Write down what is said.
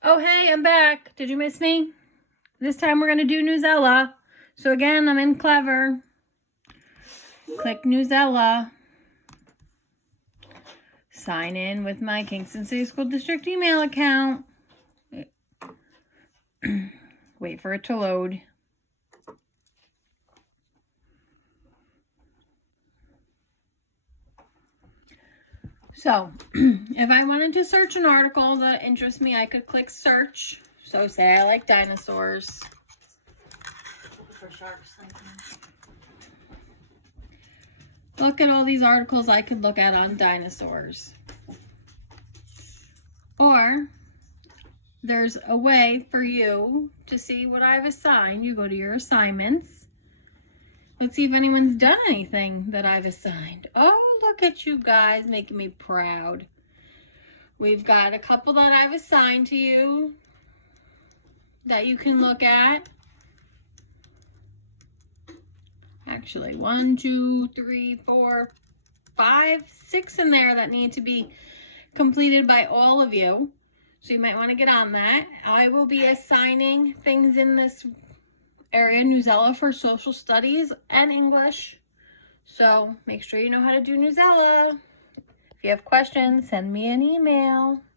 Oh, hey, I'm back. Did you miss me? This time we're going to do Newsela. So again, I'm in Clever. Click Newsela. Sign in with my Kingston City School District email account. Wait for it to load. So, if I wanted to search an article that interests me, I could click search. So say I like dinosaurs. For sharks, Look at all these articles I could look at on dinosaurs. Or, there's a way for you to see what I've assigned. You go to your assignments. Let's see if anyone's done anything that I've assigned. Oh, look at you guys making me proud. We've got a couple that I've assigned to you that you can look at. Actually, 1, 2, 3, 4, 5, 6 in there that need to be completed by all of you. So you might want to get on that. I will be assigning things in this area, Newsela, for social studies and English. So make sure you know how to do Newsela. If you have questions, send me an email.